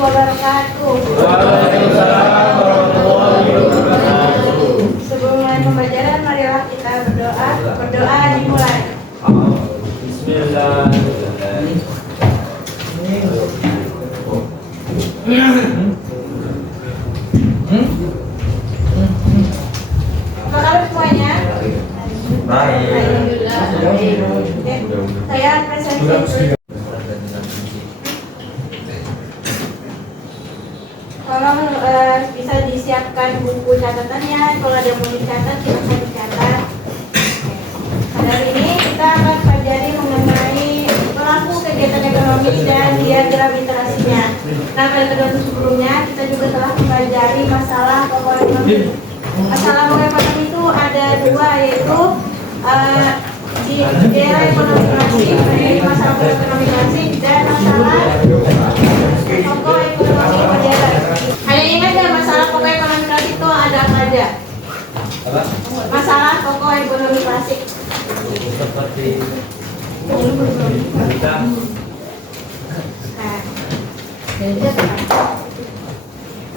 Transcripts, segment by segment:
wabarakatuh. Waalaikumsalam warahmatullahi wabarakatuh. Sebelum mulai pembelajaran, marilah kita berdoa. Berdoa dimulai. Bismillahirrahmanirrahim. Apa kabar semuanya? Baik. Alhamdulillah. Oke. Saya presentasi. Tolong bisa disiapkan buku catatannya. Kalau ada yang mau dicatat, silahkan dicatat. Pada hari ini kita akan pelajari mengenai pelaku kegiatan ekonomi dan diagram literasinya. Nah, pada pertemuan sebelumnya kita juga telah mempelajari masalah pokok ekonomi. Masalah pokok ekonomi itu ada dua, yaitu di daerah ekonomi klasik, masalah pokok ekonomi klasik, dan masalah pokok ekonomi modern. Hanya ingat ya, masalah pokok ekonomi klasik itu ada apa aja? Masalah pokok ekonomi klasik. Seperti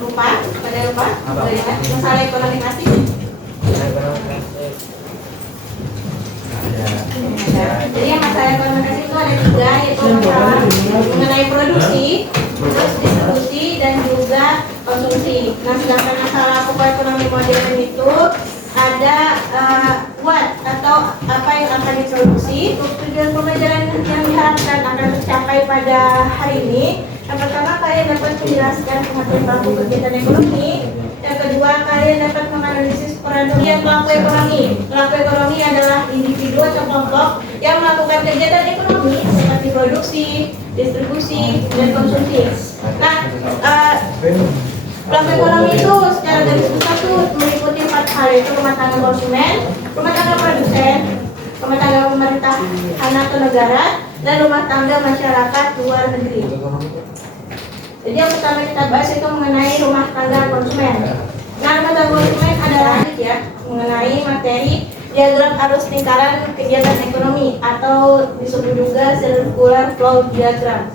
Lupa? Pada lupa? Masalah ekonomi klasik? Jadi yang masalah ekonomi klasik itu ada tiga, yaitu masalah mengenai produksi, terus distribusi, dan juga konsumsi. Nah, sedangkan masalah pokok ekonomi modern itu ada what atau apa yang akan diproduksi. Tujuan pembelajaran yang diharapkan akan tercapai pada hari ini. Yang pertama, kalian dapat menjelaskan pengertian pelaku kegiatan ekonomi. Yang kedua, kalian dapat menganalisis peran pelaku ekonomi. Pelaku ekonomi adalah individu atau kelompok yang melakukan kegiatan ekonomi seperti produksi, distribusi, dan konsumsi. Nah, pelaku ekonomi itu secara garis besar itu meliputi 4 hal, yaitu rumah tangga konsumen, rumah tangga produsen, rumah tangga pemerintah atau negara, dan rumah tangga masyarakat luar negeri. Jadi yang pertama kita bahas itu mengenai rumah tangga konsumen. Nah, rumah tangga konsumen adalah ya mengenai materi diagram arus lingkaran kegiatan ekonomi atau disebut juga circular flow diagram.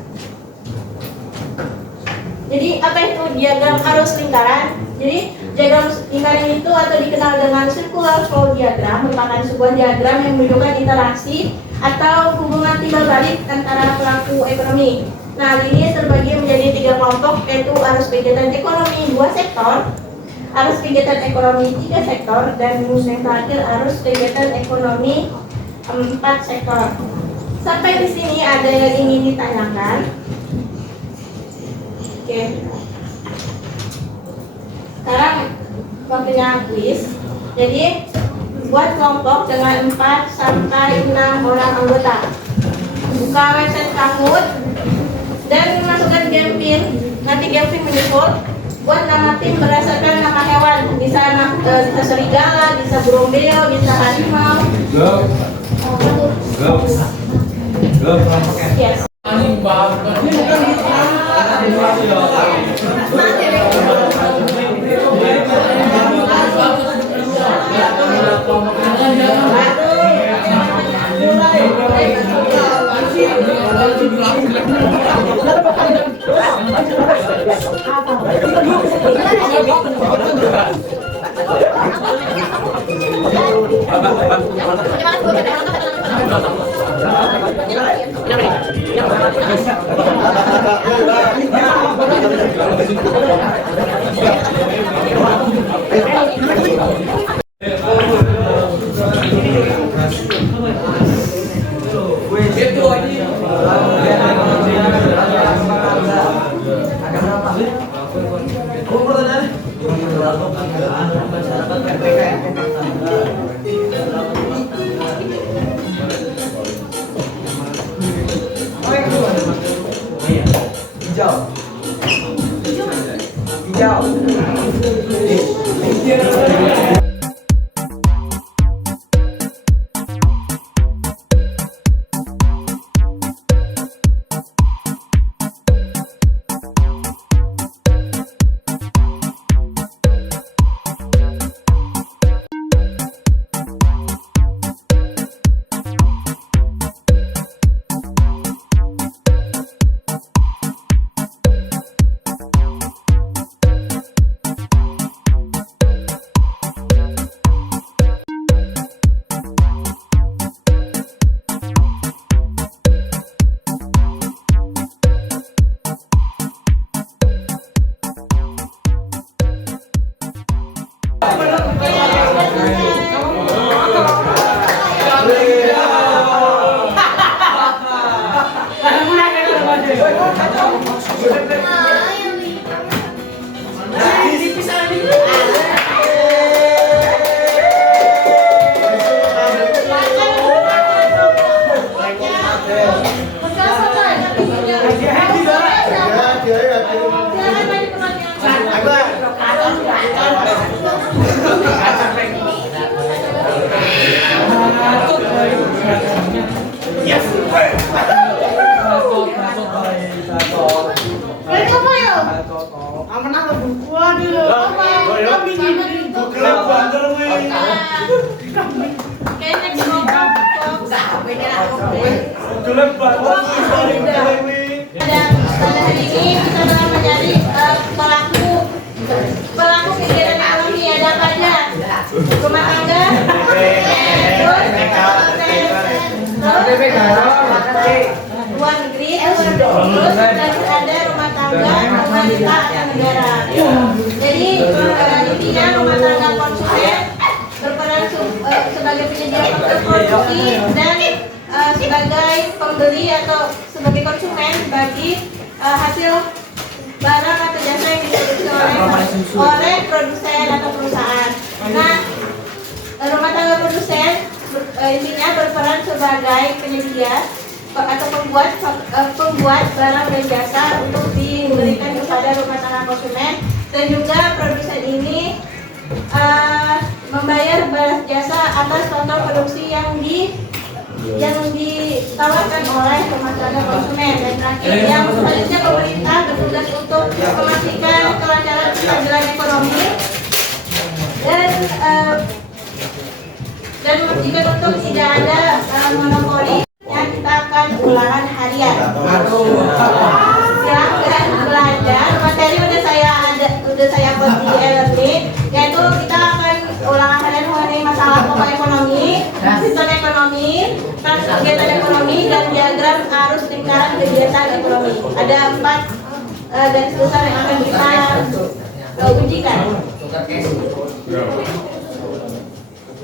Jadi apa itu diagram arus lingkaran? Jadi diagram lingkaran itu atau dikenal dengan circular flow diagram merupakan sebuah diagram yang menunjukkan interaksi atau hubungan timbal balik antara pelaku ekonomi. Nah, ini terbagi menjadi 3 kelompok, yaitu arus kegiatan ekonomi 2 sektor, arus kegiatan ekonomi 3 sektor, dan yang terakhir arus kegiatan ekonomi 4 sektor. Sampai di sini ada yang ingin ditanyakan? Oke. Sekarang waktunya kuis. Jadi buat kelompok dengan 4 sampai 6 orang anggota. Buka website Kahoot dan masukkan game pin. Nanti game pin menyusul. Buat nama tim berdasarkan nama hewan. Bisa serigala, bisa burung beo, bisa harimau. Yes. Rumah tangga. Luar negeri, terus ada rumah tangga, wanita atau negara. Jadi intinya rumah tangga konsumen berperan sebagai penyedia faktor produksi dan sebagai pembeli atau sebagai konsumen bagi hasil barang atau jasa yang diproduksi oleh produsen atau perusahaan. Nah, rumah tangga produsen intinya berperan sebagai penyedia atau pembuat barang dan jasa untuk diberikan kepada rumah tangga konsumen, dan juga produsen ini membayar balas jasa atas total produksi yang ditawarkan oleh rumah tangga konsumen. Dan terakhir, yang selanjutnya pemerintah bertugas untuk memastikan kelancaran stabilan ekonomi dan memastikan untuk tidak ada monopoli. Yang kita akan ulangan harian. Silahkan belajar. Materi udah saya buat di e-learning, yaitu kita akan ulangan harian mengenai masalah pokok ekonomi, sistem ekonomi, kegiatan ekonomi, dan diagram arus lingkaran kegiatan ekonomi. Ada 4 garis besar yang akan kita ujikan.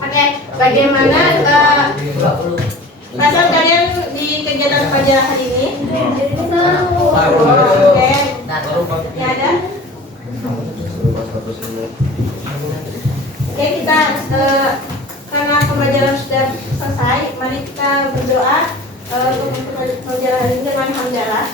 Oke, bagaimana perasaan kalian di kegiatan pelajaran hari ini? Oke, ya ada? Oke, kita karena pembelajaran sudah selesai, mari kita berdoa untuk pelajaran hari ini dengan hamdalah.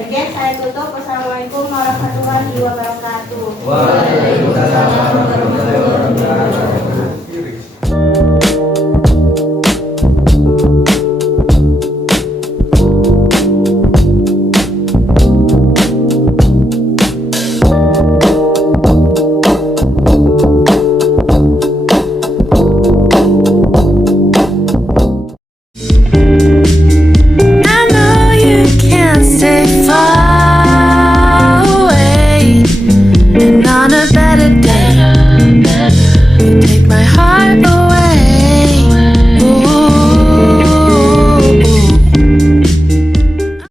Oke, saya tutup. Wassalamualaikum warahmatullahi wabarakatuh. Waalaikumsalam warahmatullahi wabarakatuh.